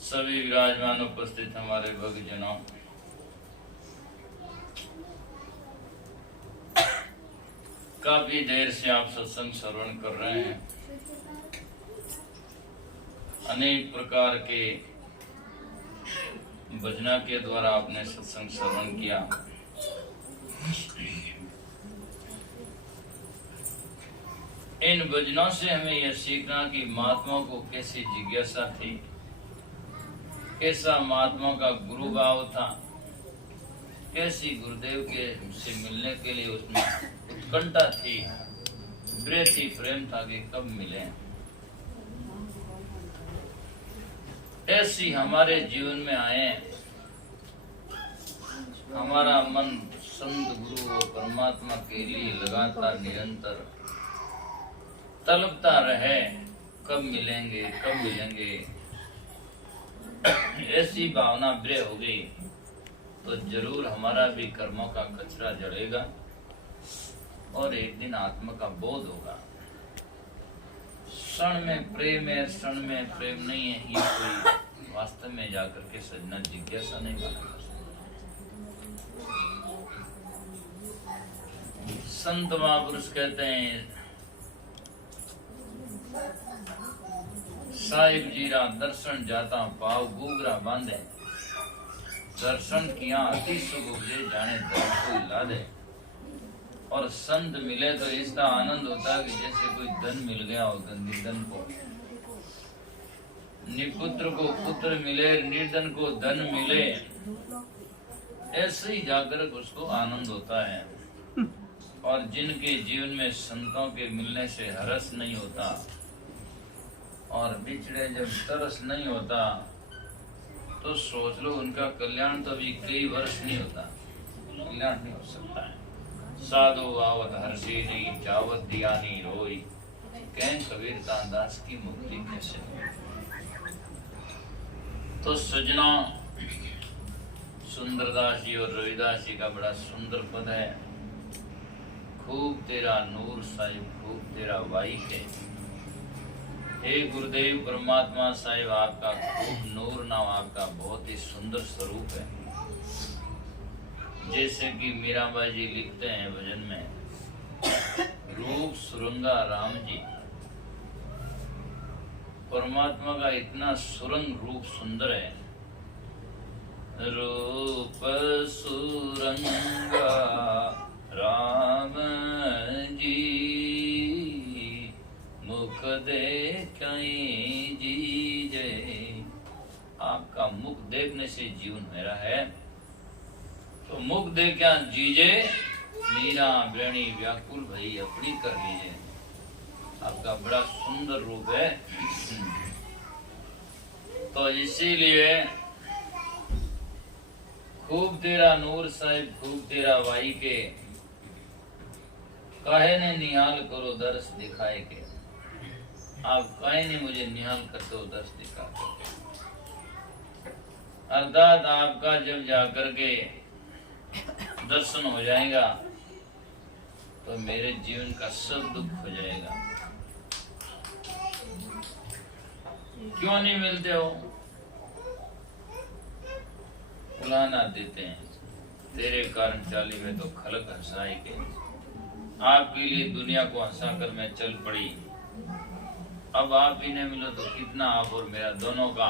सभी विराजमान उपस्थित हमारे भक्तजनों, काफी देर से आप सत्संग श्रवण कर रहे हैं। अनेक प्रकार के भजना के द्वारा आपने सत्संग श्रवण किया। इन भजनों से हमें यह सीखना कि महात्मा को कैसी जिज्ञासा थी, कैसा महात्मा का गुरु भाव था, कैसी गुरुदेव के से मिलने के लिए उसमें उत्कंठा थी, प्रीति प्रेम था कि कब मिले। ऐसी हमारे जीवन में आए, हमारा मन संत गुरु और परमात्मा के लिए लगातार निरंतर तड़पता रहे, कब मिलेंगे कब मिलेंगे। ऐसी भावना दृढ़ हो गई तो जरूर हमारा भी कर्मों का कचरा जड़ेगा और एक दिन आत्मा का बोध होगा। क्षण में प्रेम है, क्षण में प्रेम नहीं है, ये कोई वास्तव में जाकर के सजना जिज्ञासा नहीं माना। संत महापुरुष कहते हैं, साहिब जीरा दर्शन जाता पाव गुगरा बांधे, दर्शन किया अति सुख उपजे जाने दर्द को ला दे। और संत मिले तो इसका आनंद होता है कि जैसे कोई धन मिल गया हो, निर्धन को निपुत्र को पुत्र मिले, निर्धन को धन मिले, ऐसे ही जाकर उसको आनंद होता है। और जिनके जीवन में संतों के मिलने से हर्ष नहीं होता और बिछड़े जब तरस नहीं होता तो सोच लो उनका कल्याण तो अभी कई वर्ष नहीं होता, कल्याण नहीं हो सकता है। साधु आवत हर्षी नहीं जावत दिया नहीं रोई, कह कबीर दास की मुक्ति कैसे। तो सजना सुंदरदास जी और रविदास जी का बड़ा सुंदर पद है। खूब तेरा नूर साहिब, खूब तेरा वाई है। हे गुरुदेव परमात्मा साहिब, आपका खूब नूर नाम आपका बहुत ही सुंदर स्वरूप है। जैसे कि मीराबाई जी लिखते हैं भजन में, रूप सुरंगा राम जी। परमात्मा का इतना सुरंग रूप सुंदर है। रूप सुरंगा राम जी, मुख देखाई जीजे। आपका मुख देखने से जीवन मेरा है, तो मुख देखा जीजे, मीरा ब्रणी व्याकुल भई अपनी कर लीजिए। आपका बड़ा सुंदर रूप है। तो इसीलिए खूब तेरा नूर साहिब, खूब तेरा वाई के, काहे ने निहाल करो दर्श दिखाए के। आप काहे ने मुझे निहाल करते हो दर्श दिखा। अर्थात आपका जब जाकर के दर्शन हो जाएगा तो मेरे जीवन का सब दुख हो जाएगा। क्यों नहीं मिलते हो? बुलाना देते हैं, तेरे कारण चाली में तो खलक हंसाई के। आपके लिए दुनिया को हंसा कर मैं चल पड़ी, अब आप ही नहीं मिलो तो कितना आप और मेरा दोनों का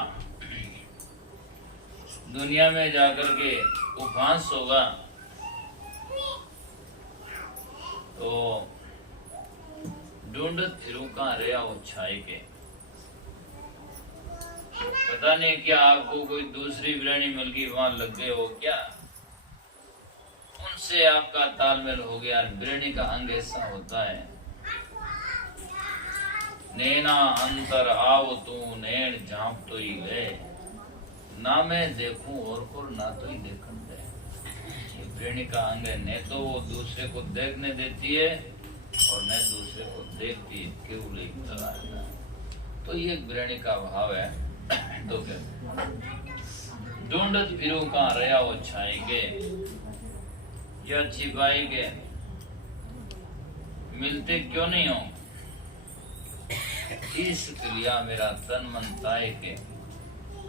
दुनिया में जाकर के उपहास होगा। तो ढूंढत फिरूं कहाँ रहा वो छाए के। पता नहीं क्या आपको कोई दूसरी ब्राणी मिल गई, वहां लग गए हो क्या, उनसे आपका तालमेल हो गया। ब्राणी का अंग ऐसा होता है, नैना अंतर आओ तू नैन झांप तो ही ले, ना मैं देखूं और को ना तो ही देखन दे। ये ब्राणी का अंग है, न तो वो दूसरे को देखने देती है और न दूसरे को देखती है, केवल एक चला। तो ये ब्राणी का भाव है। तो क्या ढूंढत फिरूं कहाँ रहा वो छाएंगे या छिपाएंगे, मिलते क्यों नहीं हो। इस क्रिया मेरा तन मन ताए के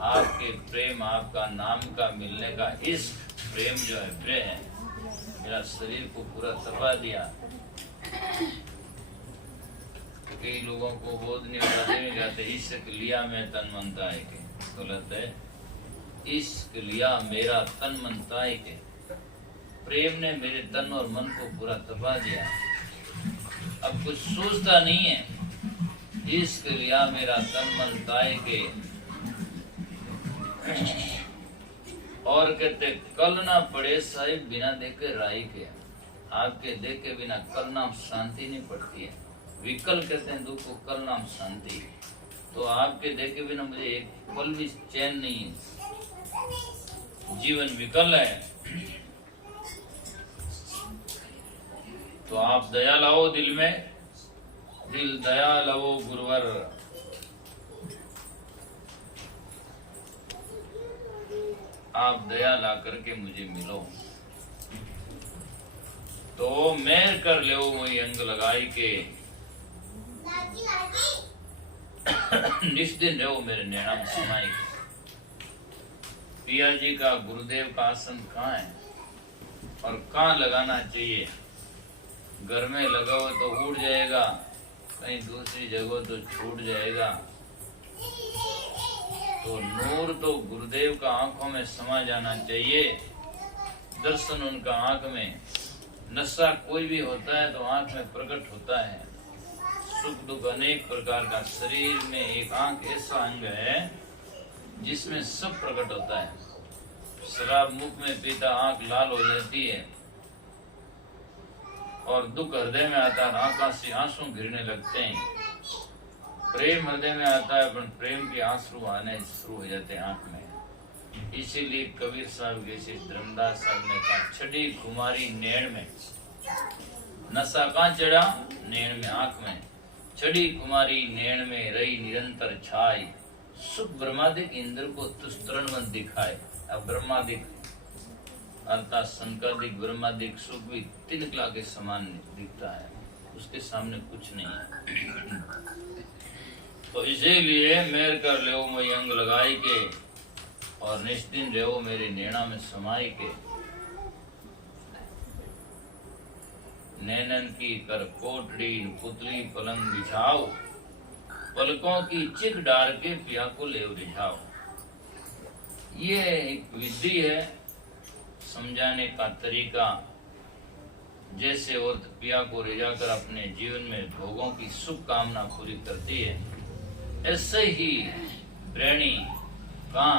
आपके प्रेम, आपका नाम का मिलने का इश्क, प्रेम जो है प्रेम है, मेरा शरीर को पूरा तपा दिया। कई लोगों को बोध नहीं होता, नहीं कहते इश्क लिया मैं तन मन ताए के, गलत है। इश्क लिया मेरा तन मन ताए के, प्रेम ने मेरे तन और मन को पूरा तपा दिया। अब कुछ सोचता नहीं है। इश्क लिया मेरा तन मन ताए के, और कहते कल ना पड़े साहिब बिना देखे राई के। आपके देखे बिना कल नाम शांति नहीं पड़ती है। विकल कहते हैं दुख को, कल नाम शांति। तो आपके देखे बिना मुझे एक पल भी चैन नहीं है, जीवन विकल है। तो आप दया लाओ दिल में, दिल दया लाओ गुरुवर। आप दया ला करके मुझे मिलो। तो मेहर कर ले वही अंग लगाई के, निष्दिन रहो मेरे नैना में समाई। पिया जी का गुरुदेव का आसन कहाँ है और कहाँ लगाना चाहिए? घर में लगाओ तो उड़ जाएगा, कहीं दूसरी जगह तो छूट जाएगा। तो नूर तो गुरुदेव का आंखों में समा जाना चाहिए, दर्शन उनका आंख में। नशा कोई भी होता है तो आंख में प्रकट होता है। सुख दुख अनेक प्रकार का, शरीर में एक आंख ऐसा अंग है जिसमें सब प्रकट होता है। शराब मुख में पीता आंख लाल हो जाती है, और दुख हृदय में आता है, आंखों से आंसू गिरने लगते हैं। प्रेम हृदय में आता है, पर प्रेम के आंसू आने शुरू हो जाते हैं आंख में। इसीलिए कबीर साहब जैसे धर्मदास साहब ने कहा, छड़ी कुमारी नैण में। नशा कहाँ चढ़ा? नैण में, आंख में। छड़ी कुमारी नैण में रही निरंतर छाई, सुख ब्रह्मादिक इंद्र को तुस्तरण मत दिखाए। अब ब्रह्मादिक अर्थात संकादिक ब्रह्मादिक सुख भी तिनकला के समान दिखता है, उसके सामने कुछ नहीं है। तो इसीलिए मेहर कर ले मैं अंग लगाई के, और निश्चिन रहो मेरे नैना में समाई के। नैनन की कर कोटड़ी पुतली पलंग बिछाओ, पलकों की चिक डार के पिया को ले रिझाओ। ये एक विधि है समझाने का तरीका। जैसे औरत पिया को रिझाकर अपने जीवन में भोगों की सुख कामना पूरी करती है, ऐसे ही प्रेणी का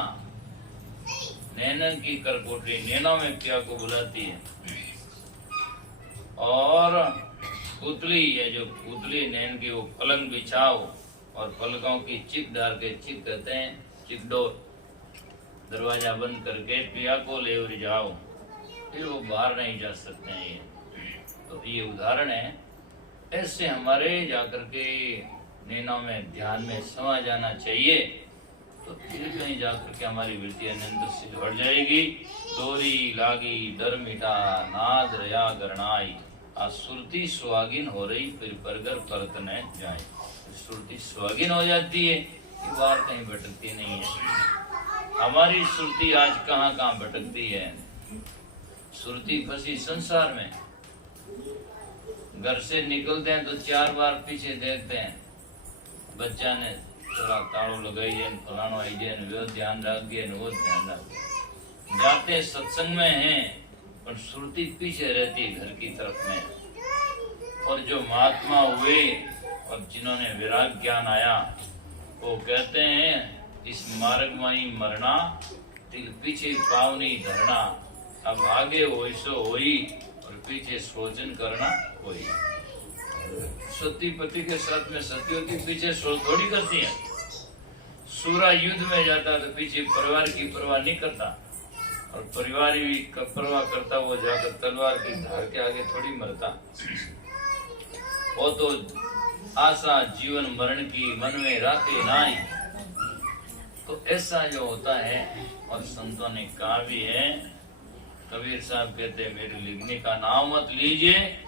नैनन की करकोटड़ी, नैनों में पिया को बुलाती है। और पुतली, ये जो पुतली नैन की, वो पलंग बिछाओ, और पलकों की चिक डाल के, चिक कहते हैं चिकडोर, दरवाजा बंद करके पिया को ले जाओ, फिर वो बाहर नहीं जा सकते हैं। ये तो ये उदाहरण है। ऐसे हमारे जाकर के नैनों में ध्यान में समा जाना चाहिए, तो फिर कहीं जाकर के हमारी वृत्ति अनंत से बढ़ जाएगी। दोरी लागी डर मिटा नाद रया गरणाई, सुरती सुहागिन हो रही फिर परगर परत न जाए। सुरती सुहागिन हो जाती है, ये बार कहीं भटकती नहीं है। हमारी सुरती आज कहाँ कहाँ भटकती है। सुरती फंसी संसार में, घर से निकलते हैं तो 4 बार पीछे देखते हैं, बच्चा ने थोड़ा ताड़ो लगाई जाए, फलानो आई जाए, वो ध्यान रख दिए, वो ध्यान रख दिए। जाते सत्संग में हैं, पर सुरती पीछे रहती है घर की तरफ में। और जो महात्मा हुए और जिन्होंने विराग ज्ञान आया, वो कहते हैं इस मार्ग में ही मरना, तिल पीछे पावनी धरना। अब आगे होई सो होई, और पीछे सोचन करना होई। सती पति के साथ में सती होती, पीछे सोच थोड़ी करती है। सूरा युद्ध में जाता तो पीछे परिवार की परवाह नहीं करता, और परिवार भी परवाह करता, वो जाकर तलवार की धार के आगे थोड़ी मरता। वो तो आशा जीवन मरण की मन में राखे नाई। तो ऐसा जो होता है, और संतों ने कहा भी है, कबीर साहब कहते हैं मेरी लिखनी का नाम मत लीजिए,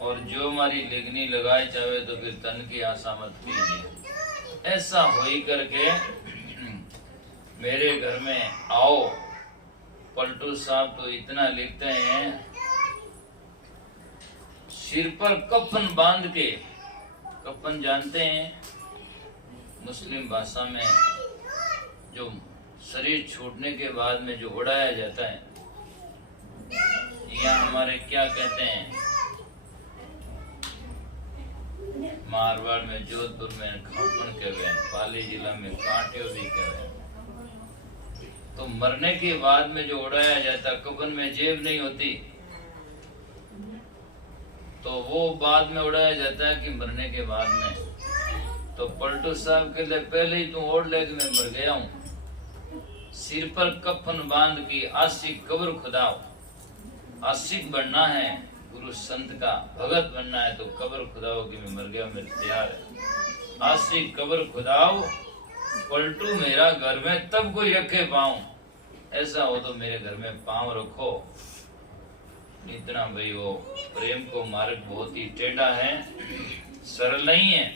और जो हमारी लेगनी लगाए चाहे तो फिर तन की आशा मत कीजिए। ऐसा हो ही करके मेरे घर में आओ। पलटू साहब तो इतना लिखते हैं, सिर पर कफन बांध के, कफन जानते हैं मुस्लिम भाषा में जो शरीर छूटने के बाद में जो उड़ाया जाता है, यहाँ हमारे क्या कहते हैं, मारवाड़ में, जोधपुर में खापन कहवे, पाली जिला में कांटियो भी कहवे। तो मरने के बाद में जो उड़ाया जाता, कफन में जेब नहीं होती, तो वो बाद में उड़ाया जाता है कि मरने के बाद में। तो पलटू साहब के लिए पहले ही तू ओढ़ ले कि मैं मर गया हूँ। सिर पर कफन बांध की आशिक कब्र खुदाओ। आशिक बनना है गुरु संत का, भगत बनना है तो कब्र खुदाओ कि मैं मर गया, मेरे तैयार है। आशिक कब्र खुदाओ, पलटू मेरा घर में तब कोई रखे पाऊं, ऐसा हो तो मेरे घर में पांव रखो। इतना भाई वो प्रेम को मार्ग बहुत ही टेढ़ा है, सरल नहीं है,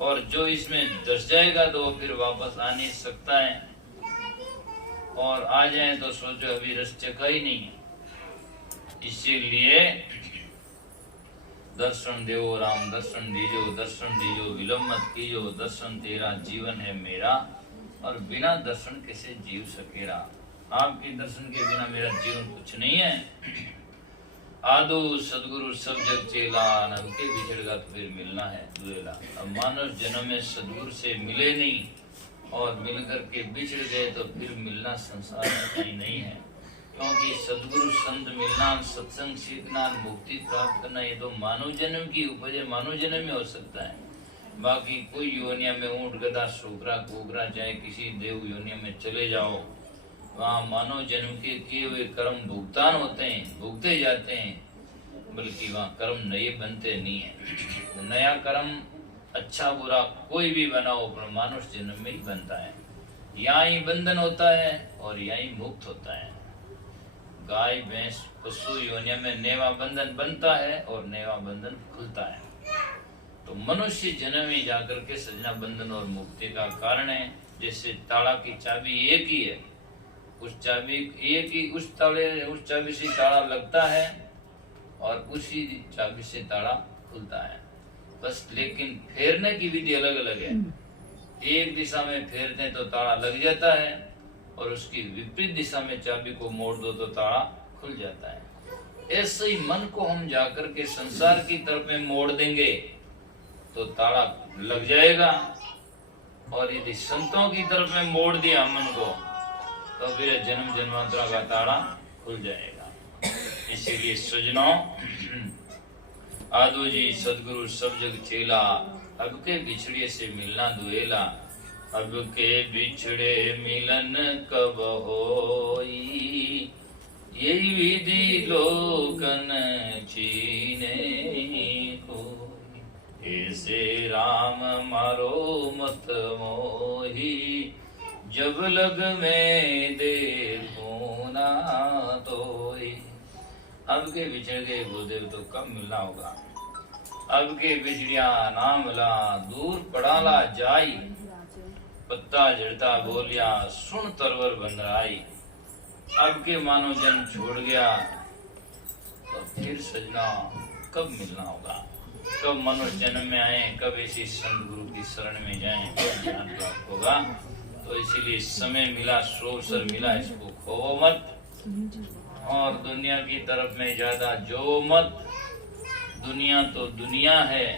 और जो इसमें दस जाएगा तो फिर वापस आ नहीं सकता है, और आ जाए तो सोचो अभी रस चखा ही नहीं है। इसीलिए दर्शन देवो राम, दर्शन दीजो विलम्ब मत कीजो, दर्शन तेरा जीवन है मेरा, और बिना दर्शन कैसे जीव सकेरा। आपके दर्शन के बिना मेरा जीवन कुछ नहीं है। आदो सदगुरु सब जग चेला, नब के बिछड़गा तो फिर मिलना है दुएला। अब मानव जन्म में सदगुरु से मिले नहीं और मिलकर के बिछड़ गए तो फिर मिलना संसार में कहीं नहीं है, क्योंकि सदगुरु संत मिलना, सत्संग सीखना, मुक्ति प्राप्त करना, ये तो मानव जन्म की उपज है, मानव जन्म में हो सकता है। बाकी कोई योनिया में ऊंट गधा सूकरा कोकरा चाहे किसी देव योनिया में चले जाओ, वहाँ मानव जन्म के किए हुए कर्म भुगतान होते हैं, भुगते जाते हैं, बल्कि वहाँ कर्म नए बनते नहीं है। नया कर्म अच्छा बुरा कोई भी बनाओ पर मानव जन्म में ही बनता है। यहाँ ही बंधन होता है और यहाँ ही मुक्त होता है। गाय भैंस पशु योनिया में नेवा बंधन बनता है और नेवा बंधन खुलता है। तो मनुष्य जन्म में जाकर के सजना बंधन और मुक्ति का कारण है। जैसे ताला की चाबी एक ही है, उस चाबी एक ही, उस चाबी से ताला लगता है और उसी चाबी से ताला खुलता है बस, लेकिन फेरने की विधि अलग अलग है। एक दिशा में फेरते हैं तो ताला लग जाता है और उसकी विपरीत दिशा में चाबी को मोड़ दो तो ताला खुल जाता है। ऐसे ही मन को हम जाकर के संसार की तरफ में मोड़ देंगे तो ताला लग जाएगा, और यदि संतों की तरफ में मोड़ दिया मन को तो फिर जन्म जन्मांतरों का ताला खुल जाएगा। इसीलिए सजनों, आदो जी सदगुरु सब जग चेला, अब के बिछड़े से मिलना दुएला। अब के बिछड़े मिलन कब होई, यही विधि लोकन चीने को। ऐसे राम मारो मत मोही, जब लग में देखो ना तोई। अब के बिछड़ गए गुरुदेव तो कब मिलना होगा। अब के बिछड़िया नाम ला, दूर पड़ाला जाई। पत्ता झड़ता बोलिया, सुन तरवर बंदराई। अब के मानो जन्म छोड़ गया तो फिर सजना कब मिलना होगा। कब मनुष्य जन्म में आए, कब ऐसी संत गुरु की शरण में जाएं, कब ज्ञान प्राप्त होगा। तो इसीलिए समय मिला, अवसर मिला, इसको खोओ मत और दुनिया की तरफ में ज्यादा जो मत। दुनिया तो दुनिया है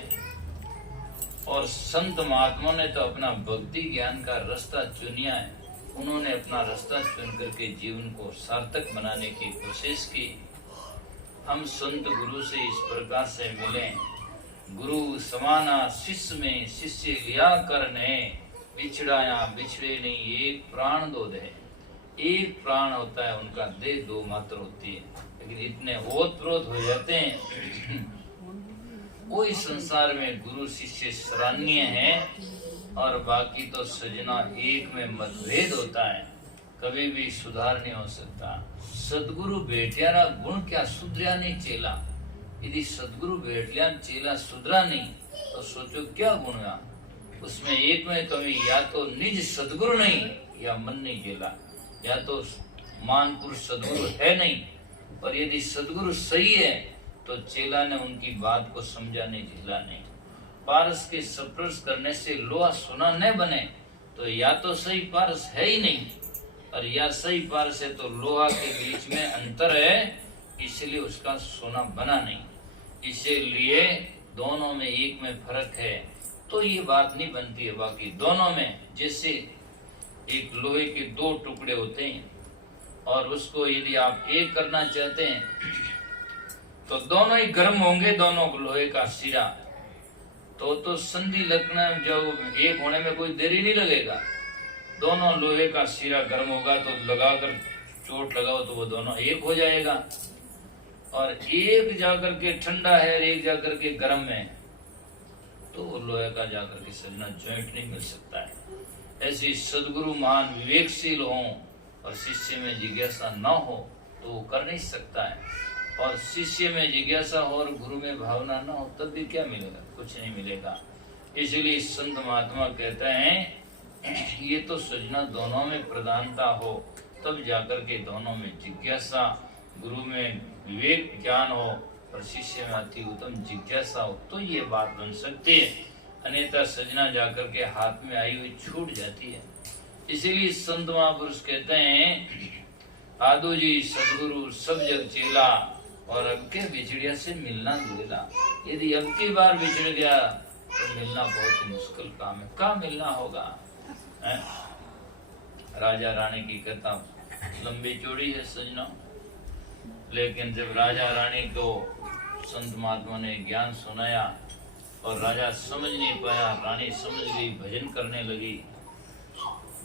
और संत महात्मा ने तो अपना भक्ति ज्ञान का रास्ता चुनिया है। उन्होंने अपना रास्ता चुन करके जीवन को सार्थक बनाने की कोशिश की। हम संत गुरु से इस प्रकार से मिले, गुरु समाना शिष्य में शिष्य लिया करने, बिछड़ाया बिछड़े नहीं एक प्राण दो दे। एक प्राण होता है उनका, देह दो मात्र होती है, लेकिन इतने ओत प्रोत हो जाते हैं। कोई संसार में गुरु शिष्य सराहनीय है और बाकी तो सजना एक में मतभेद होता है, कभी भी सुधार नहीं हो सकता। सदगुरु बेटियारा गुण क्या सुधरिया नहीं चेला। यदि सदगुरु बेटिया चेला सुधरा नहीं तो सोचो क्या गुण हुआ। उसमें एक में कभी या तो निज सदगुरु नहीं या मन नहीं झेला, या तो मान पुरुष सदगुरु है नहीं, और यदि सदगुरु सही है तो चेला ने उनकी बात को समझा नहीं, झेला नहीं। पारस के स्पर्श करने से लोहा सोना न बने, तो या तो सही पारस है ही नहीं, और या सही पारस है तो लोहा के बीच में अंतर है, इसलिए उसका सोना बना नहीं। इसीलिए दोनों में एक में फर्क है, तो ये बात नहीं बनती है। बाकी दोनों में जैसे एक लोहे के दो टुकड़े होते हैं, और उसको यदि आप एक करना चाहते हैं तो दोनों ही गर्म होंगे, दोनों लोहे का सिरा, तो संधि लगना जब एक होने में कोई देरी नहीं लगेगा। दोनों लोहे का सिरा गर्म होगा तो लगाकर चोट लगाओ तो वो दोनों एक हो जाएगा। और एक जाकर के ठंडा है और एक जाकर के गर्म है, तो वो लोहे का जाकर के सजना ज्वाइंट नहीं मिल सकता है। ऐसी सदगुरु महान विवेकशील हो और शिष्य में जिज्ञासा न हो तो वो कर नहीं सकता है, और शिष्य में जिज्ञासा हो और गुरु में भावना न हो तब भी क्या मिलेगा, कुछ नहीं मिलेगा। इसलिए संत महात्मा कहते हैं ये तो सजना दोनों में प्रधानता हो तब जाकर के दोनों में जिज्ञासा, गुरु में विवेक ज्ञान हो और शिष्य में अति उत्तम जिज्ञासा हो तो ये बात बन सकती है, अन्यथा सजना जाकर के हाथ में आई हुई छूट जाती है। इसीलिए संत महापुरुष कहते हैं आदो जी सदगुरु सब जग चेला, और अब के बिछड़िया से मिलना दूला। यदि अब की बार बिछड़ गया तो मिलना बहुत ही मुश्किल काम है। कहाँ मिलना होगा है? राजा रानी की कथा लंबी चौड़ी है सजना, लेकिन जब राजा रानी को संत महात्मा ने ज्ञान सुनाया और राजा समझ नहीं पाया, रानी समझ गई, भजन करने लगी।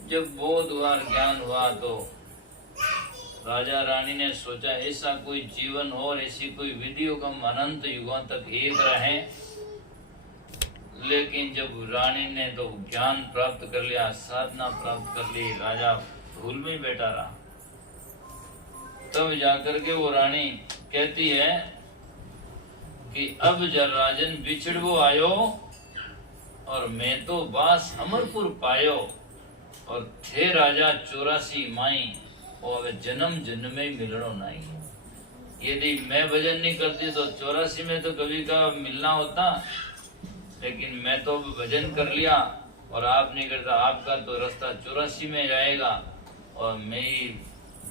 जब बोध हुआ, ज्ञान हुआ, तो राजा रानी ने सोचा ऐसा कोई जीवन हो और ऐसी कोई विधि हो हम अनंत युगों तक एक रहें। लेकिन जब रानी ने तो ज्ञान प्राप्त कर लिया, साधना प्राप्त कर ली, राजा भूल में बैठा रहा। तब जाकर के वो रानी कहती है कि अब जब राजन बिछड़वो आयो और मैं तो बास अमरपुर पायो, और थे राजा 84 माई और जन्म जन्म में मिलनो नहीं। यदि मैं भजन नहीं करती तो 84 में तो कभी का मिलना होता, लेकिन मैं तो भजन कर लिया और आप नहीं करता, आपका तो रास्ता 84 में जाएगा और मेरी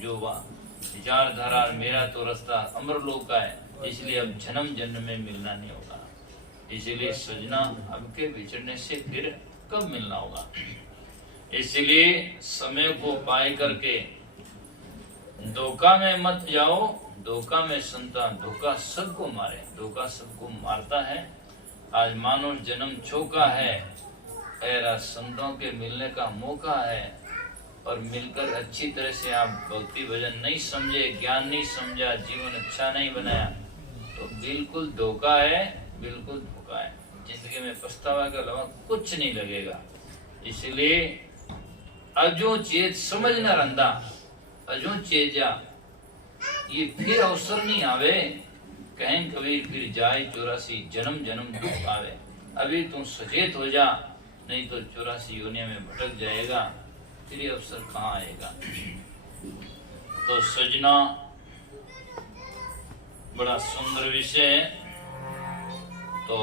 जो विचारधारा, मेरा तो रास्ता अमरलोक का है, इसलिए अब जन्म जन्म में मिलना नहीं होगा। इसलिए सजना अब के बिछड़ने से फिर कब मिलना होगा। इसलिए समय को पाए करके धोखा में मत जाओ। धोखा में संतान धोखा सबको मारे, धोखा सबको मारता है। आज मानव जन्म चौका है, ऐरा संतों के मिलने का मौका है, और मिलकर अच्छी तरह से आप भक्ति भजन नहीं समझे, ज्ञान नहीं समझा, जीवन अच्छा नहीं बनाया तो बिल्कुल धोखा है, बिल्कुल धोखा है। जिंदगी में पछतावा के अलावा कुछ नहीं लगेगा। इसलिए अजो चेत समझ न रंदा, अजो चेजा ये फिर अवसर नहीं आवे, कहें कबीर फिर जाए 84 जन्म जन्म दुख आवे। अभी तू सचेत हो जा, नहीं तो 84 योनिया में भटक जाएगा, फिर ये अवसर कहाँ आएगा। तो सजना बड़ा सुंदर विषय है। तो